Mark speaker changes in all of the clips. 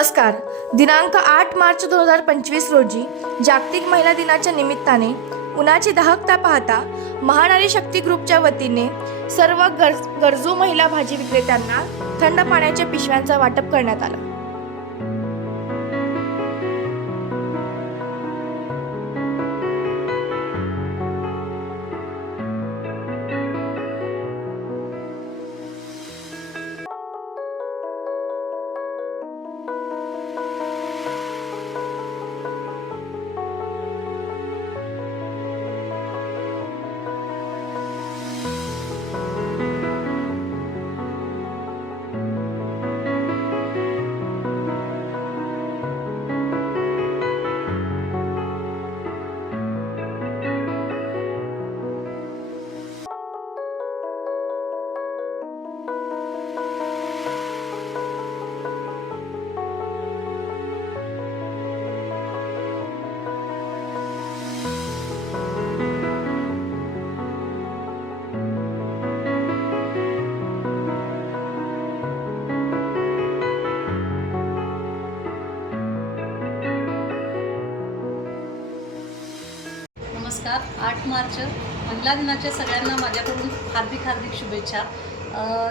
Speaker 1: नमस्कार. दिनांक आठ मार्च दोन हजार पंचवीस रोजी जागतिक महिला दिनाच्या निमित्ताने उन्हाची दाहकता पाहता महानारी शक्ती ग्रुपच्या वतीने सर्व गरज गरजू महिला भाजी विक्रेत्यांना थंड पाण्याच्या पिशव्यांचं वाटप करण्यात आलं.
Speaker 2: नमस्कार. आठ मार्च महिला दिनाच्या सगळ्यांना माझ्याकडून हार्दिक हार्दिक शुभेच्छा.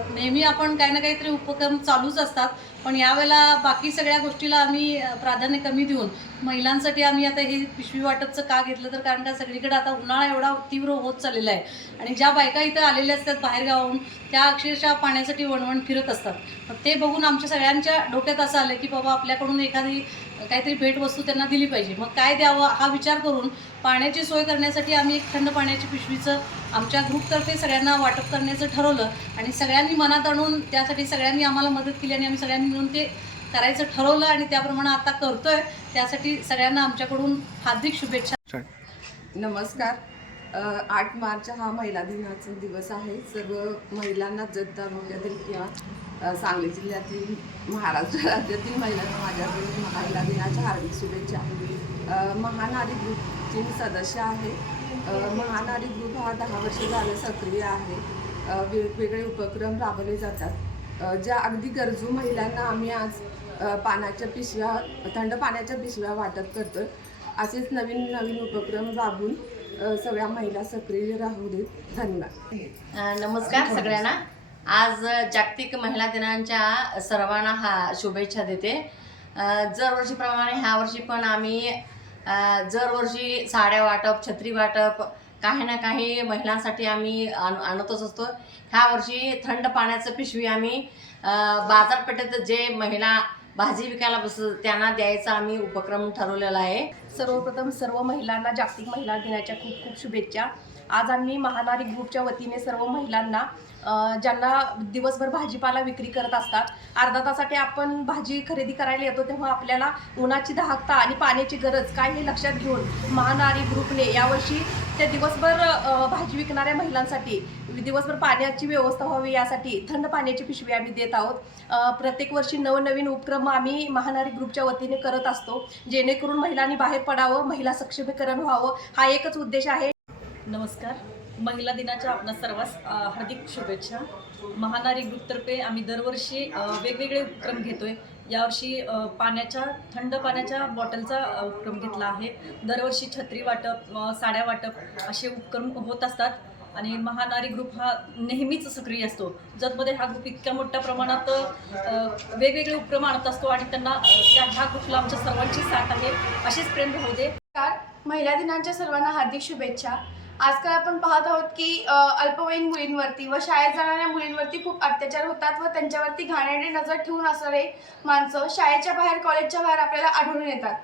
Speaker 2: नेहमी आपण काही ना काहीतरी उपक्रम चालूच असतात पण यावेळेला बाकी सगळ्या गोष्टीला आम्ही प्राधान्य कमी देऊन महिलांसाठी आम्ही आता हे पिशवी वाटपचं का घेतलं तर कारण का सगळीकडे आता उन्हाळा एवढा तीव्र होत चाललेला आहे. आणि ज्या बायका इथं आलेल्या असतात बाहेरगावाहून त्या अक्षरशः पाण्यासाठी वणवण फिरत असतात. मग ते बघून आमच्या सगळ्यांच्या डोक्यात असं आलं की बाबा आपल्याकडून एखादी काहीतरी भेटवस्तू त्यांना दिली पाहिजे. मग काय द्यावं हा विचार करून पाण्याची सोय करण्यासाठी आम्ही एक थंड पाण्याची पिशवीचं आमच्या ग्रुपतर्फे सगळ्यांना वाटप करण्याचं ठरवलं आणि सगळ्यांनी मनात आणून त्यासाठी सगळ्यांनी आम्हाला मदत केली आणि आम्ही सगळ्यांनी मिळून ते करायचं ठरवलं आणि त्याप्रमाणे आता करतोय. त्यासाठी सगळ्यांना आमच्याकडून हार्दिक शुभेच्छा.
Speaker 3: नमस्कार. आठ मार्च हा महिला दिनाचा दिवस आहे. सर्व महिलांना जत तालुक्यातील किंवा सांगली जिल्ह्यातील महाराष्ट्र राज्यातील महिलांना माझ्याकडून महिला दिनाच्या हार्दिक शुभेच्छा. महानारी ग्रुपची मी सदस्य आहे. महानारी ग्रुप हा दहा वर्ष झालं सक्रिय आहे. वेगवेगळे उपक्रम राबवले जातात. ज्या अगदी गरजू महिलांना आम्ही आज पाण्याच्या पिशव्या थंड पाण्याच्या पिशव्या वाटप करतो असेच नवीन नवीन उपक्रम राबून सगळ्या महिला सक्रिय राहू देत. धन्यवाद.
Speaker 4: नमस्कार सगळ्यांना. आज जागतिक महिला दिनांच्या सर्वांना हा शुभेच्छा देते. दरवर्षीप्रमाणे ह्या वर्षी पण आम्ही दरवर्षी साड्या वाटप छत्री वाटप काही ना काही महिलांसाठी आम्ही आण आणतच असतो. ह्या वर्षी थंड पाण्याचं पिशवी आम्ही बाजारपेठेत जे महिला भाजी विकायला बस त्यांना द्यायचा आम्ही उपक्रम ठरवलेला आहे.
Speaker 5: सर्वप्रथम सर्व महिलांना जागतिक महिला दिनाच्या खूप खूप शुभेच्छा. आज आम्ही महानारी ग्रुपच्या वतीने सर्व महिलांना ज्यांना दिवसभर भाजीपाला विक्री करत असतात अर्धा तासाठी आपण भाजी खरेदी करायला येतो तेव्हा आपल्याला उन्हाची दहाकता आणि पाण्याची गरज काय हे लक्षात घेऊन महानारी ग्रुपने यावर्षी ते दिवसभर भाजी विकणाऱ्या महिलांसाठी दिवसभर पाण्याची व्यवस्था व्हावी यासाठी थंड पाण्याची पिशवी आम्ही देत आहोत. प्रत्येक वर्षी नवनवीन उपक्रम आम्ही महानारी ग्रुपच्या वतीने करत असतो जेणेकरून महिलांनी बाहेर पडावं महिला सक्षमीकरण व्हावं हा एकच उद्देश आहे.
Speaker 2: नमस्कार. महिला दिनाच्या आपणा सर्वांस हार्दिक शुभेच्छा. महानारी ग्रुपतर्फे आम्ही दरवर्षी वेगवेगळे उपक्रम घेतोय. यावर्षी पाण्याच्या थंड पाण्याच्या बॉटलचा उपक्रम घेतला आहे. दरवर्षी छत्री वाटप साड्या वाटप असे उपक्रम होत असतात. आणि महानारी ग्रुप हा नेहमीच सक्रिय असतो. जतमध्ये हा ग्रुप इतक्या मोठ्या प्रमाणात वेगवेगळे उपक्रम आणत असतो आणि त्यांना त्या ह्या ग्रुपला आमच्या सर्वांची साथ आहे. अशीच प्रेम राहू दे.
Speaker 1: महिला दिनांच्या सर्वांना हार्दिक शुभेच्छा. आजकाल आपण पाहत आहोत की अल्पवयीन मुलींवरती व शाळेत जाणाऱ्या मुलींवरती खूप अत्याचार होतात व त्यांच्यावरती घाणेरडी नजर ठेवून असणारे माणसं शाळेच्या बाहेर कॉलेजच्या बाहेर आपल्याला आढळून येतात.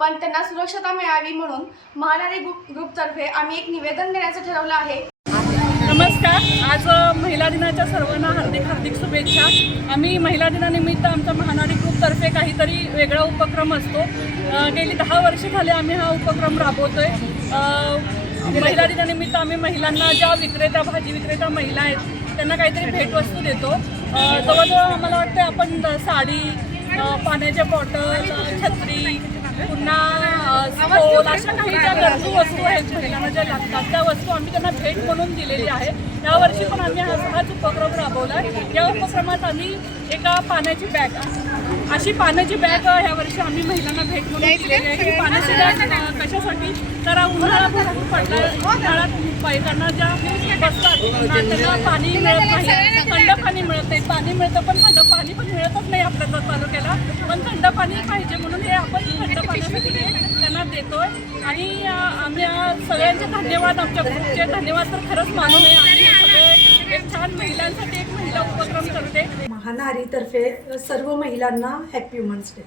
Speaker 1: पण त्यांना सुरक्षता मिळावी म्हणून महानारी ग्रुप ग्रुपतर्फे आम्ही एक निवेदन देण्याचं ठरवलं आहे.
Speaker 6: नमस्कार. आज महिला दिनाच्या सर्वांना हार्दिक हार्दिक शुभेच्छा. आम्ही महिला दिनानिमित्त आमचा महानाडी ग्रुपतर्फे काहीतरी वेगळा उपक्रम असतो. गेली दहा वर्ष झाले आम्ही हा उपक्रम राबवतोय. आहे महिला दिनानिमित्त आम्ही महिलांना ज्या विक्रेत्या भाजी विक्रेत्या महिला आहेत त्यांना काहीतरी भेटवस्तू देतो. जवळजवळ आम्हाला वाटतं आपण साडी पाण्याच्या बॉटल छत्री पुन्हा स्टोल अशा काही ज्या गरजू वस्तू आहेत महिलांना ज्या लागतात. त्या वस्तू आम्ही त्यांना भेट म्हणून दिलेली आहे. यावर्षी पण आम्ही हा हाच उपक्रम राबवला आहे. या उपक्रमात आम्ही एका पाण्याची बॅग अशी पाण्याची बॅग ह्या वर्षी आम्ही महिलांना भेट म्हणून दिलेली आहे. ही पाण्याची बॅग कशासाठी? तर उन्हाळा भरपूर पडला उन्हाळ्यात बायकांना ज्या बसतात त्यांना पाणी मिळत नाही. थंड पाणी मिळत नाही. पाणी मिळतं पण थंड पाणी पण मिळतच नाही आपल्या तालुक्याला. पण थंड पाणी पाहिजे म्हणून हे आपण थंड पाण्यासाठी हे त्यांना देतोय. आणि आम्ही सगळ्यांचे धन्यवाद. आमच्या ग्रुपचे धन्यवाद तर खरंच मानू नये आणि हे सगळे एक छान महिलांसाठी एक महिला उपक्रम करते.
Speaker 7: महानारीतर्फे सर्व महिलांना हॅपी वुमन्स डे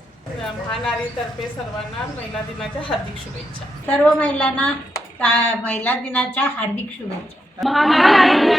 Speaker 8: महानारीतर्फे सर्वांना महिला दिनाच्या हार्दिक शुभेच्छा.
Speaker 9: सर्व महिलांना महिला दिनाच्या हार्दिक शुभेच्छा.
Speaker 1: महिला